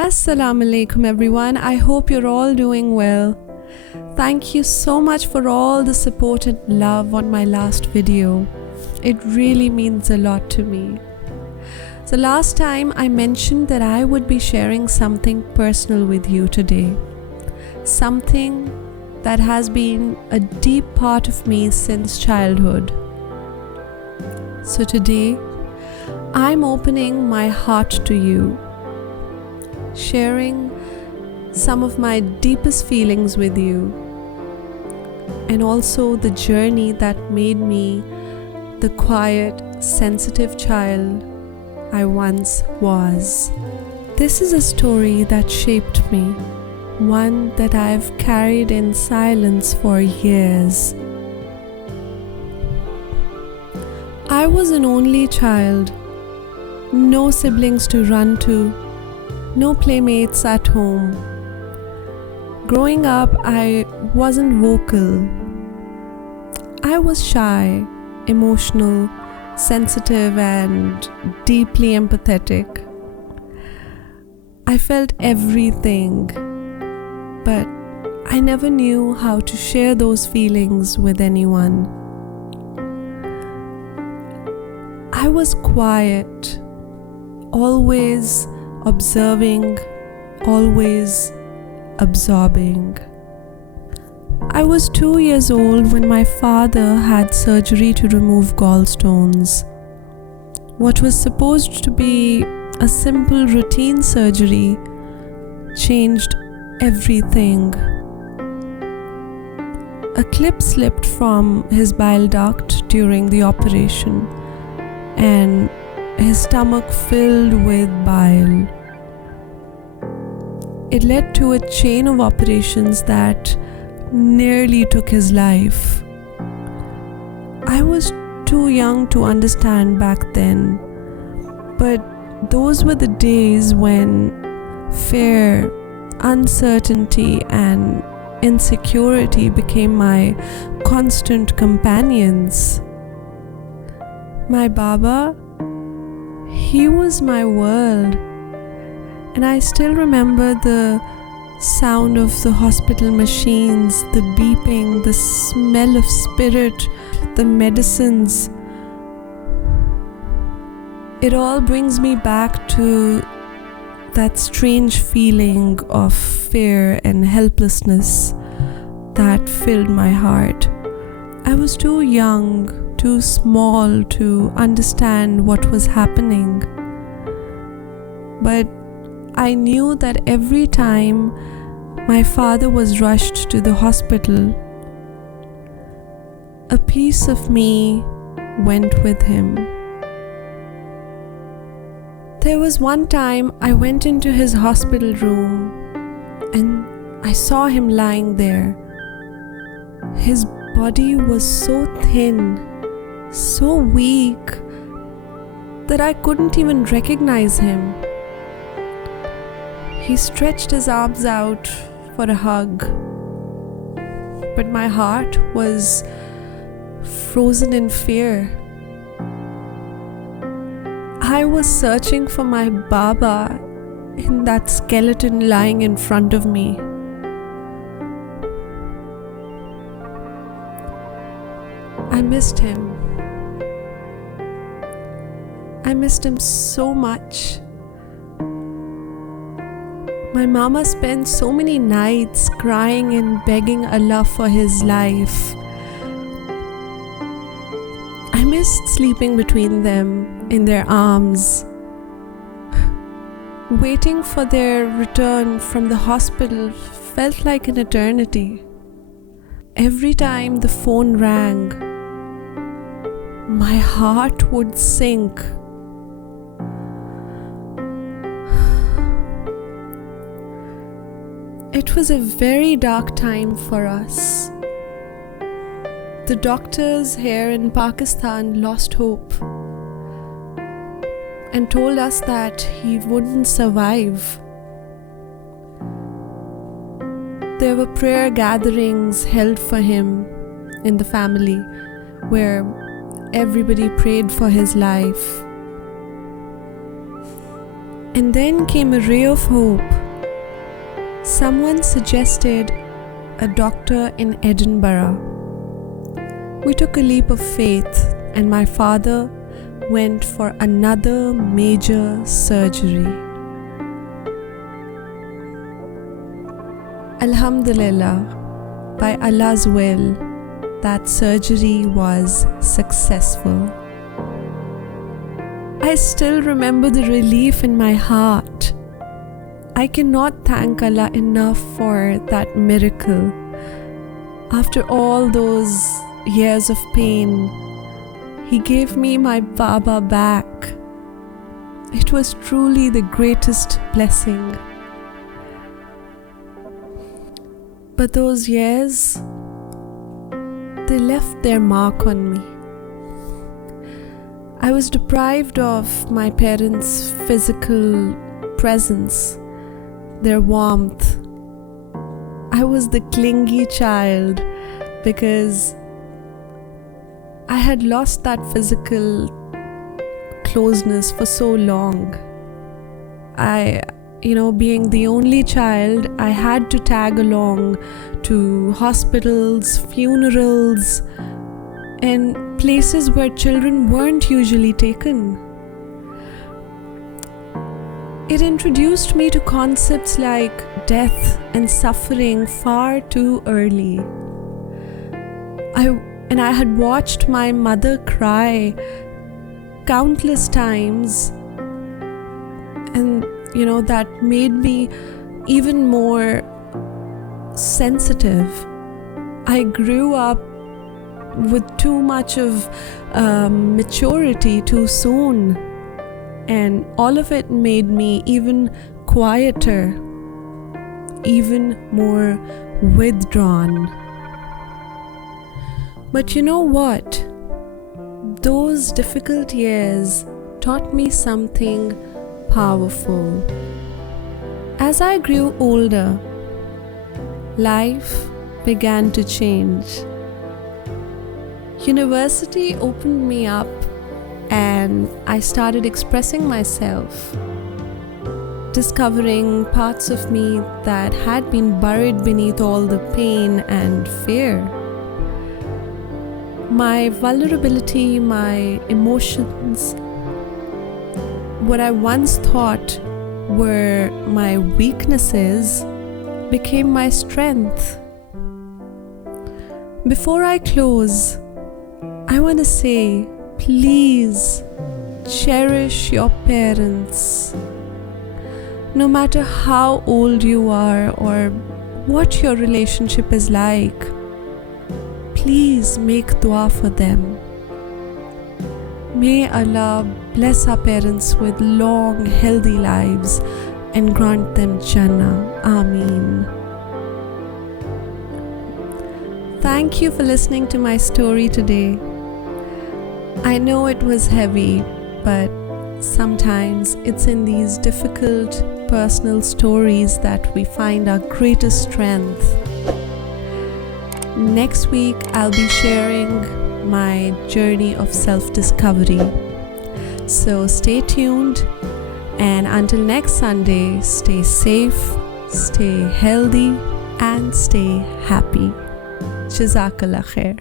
Assalamu alaikum everyone. I hope you're all doing well. Thank you so much for all the support and love on my last video. It really means a lot to me. So last time I mentioned that I would be sharing something personal with you today. Something that has been a deep part of me since childhood. So today, I'm opening my heart to you, sharing some of my deepest feelings with you, and also the journey that made me the quiet, sensitive child I once was. This is a story that shaped me, one that I've carried in silence for years. I was an only child, no siblings to run to, no playmates at home. Growing up, I wasn't vocal. I was shy, emotional, sensitive, and deeply empathetic. I felt everything, but I never knew how to share those feelings with anyone. I was quiet, always observing, always absorbing. I was 2 years old when my father had surgery to remove gallstones. What was supposed to be a simple routine surgery changed everything. A clip slipped from his bile duct during the operation, and his stomach filled with bile. It led to a chain of operations that nearly took his life. I was too young to understand back then, but those were the days when fear, uncertainty, and insecurity became my constant companions. My Baba, he was my world, and I still remember the sound of the hospital machines, the beeping, the smell of spirit, the medicines. It all brings me back to that strange feeling of fear and helplessness that filled my heart. I was too young, too small to understand what was happening. But I knew that every time my father was rushed to the hospital, a piece of me went with him. There was one time I went into his hospital room and I saw him lying there. His body was so thin, so weak, that I couldn't even recognize him. He stretched his arms out for a hug, but my heart was frozen in fear. I was searching for my Baba in that skeleton lying in front of me. I missed him. I missed him so much. My mama spent so many nights crying and begging Allah for his life. I missed sleeping between them in their arms. Waiting for their return from the hospital felt like an eternity. Every time the phone rang, my heart would sink. It was a very dark time for us. The doctors here in Pakistan lost hope and told us that he wouldn't survive. There were prayer gatherings held for him in the family where everybody prayed for his life. And then came a ray of hope. Someone suggested a doctor in Edinburgh. We took a leap of faith, and my father went for another major surgery. Alhamdulillah, by Allah's will, that surgery was successful. I still remember the relief in my heart. I cannot thank Allah enough for that miracle. After all those years of pain, He gave me my Baba back. It was truly the greatest blessing. But those years, they left their mark on me. I was deprived of my parents' physical presence, their warmth. I was the clingy child because I had lost that physical closeness for so long. Being the only child, I had to tag along to hospitals, funerals, and places where children weren't usually taken. It introduced me to concepts like death and suffering far too early. I had watched my mother cry countless times, and that made me even more sensitive. I grew up with too much of maturity too soon, and all of it made me even quieter, even more withdrawn. But you know what? Those difficult years taught me something powerful. As I grew older, life began to change. University opened me up, and I started expressing myself, discovering parts of me that had been buried beneath all the pain and fear. My vulnerability, my emotions, what I once thought were my weaknesses, became my strength. Before I close, I want to say, please cherish your parents. No matter how old you are or what your relationship is like, please make dua for them. May Allah bless our parents with long, healthy lives and grant them Jannah. Ameen. Thank you for listening to my story today. I know it was heavy, but sometimes it's in these difficult personal stories that we find our greatest strength. Next week, I'll be sharing my journey of self-discovery. So stay tuned, and until next Sunday, stay safe, stay healthy, and stay happy. Jazakallah khair.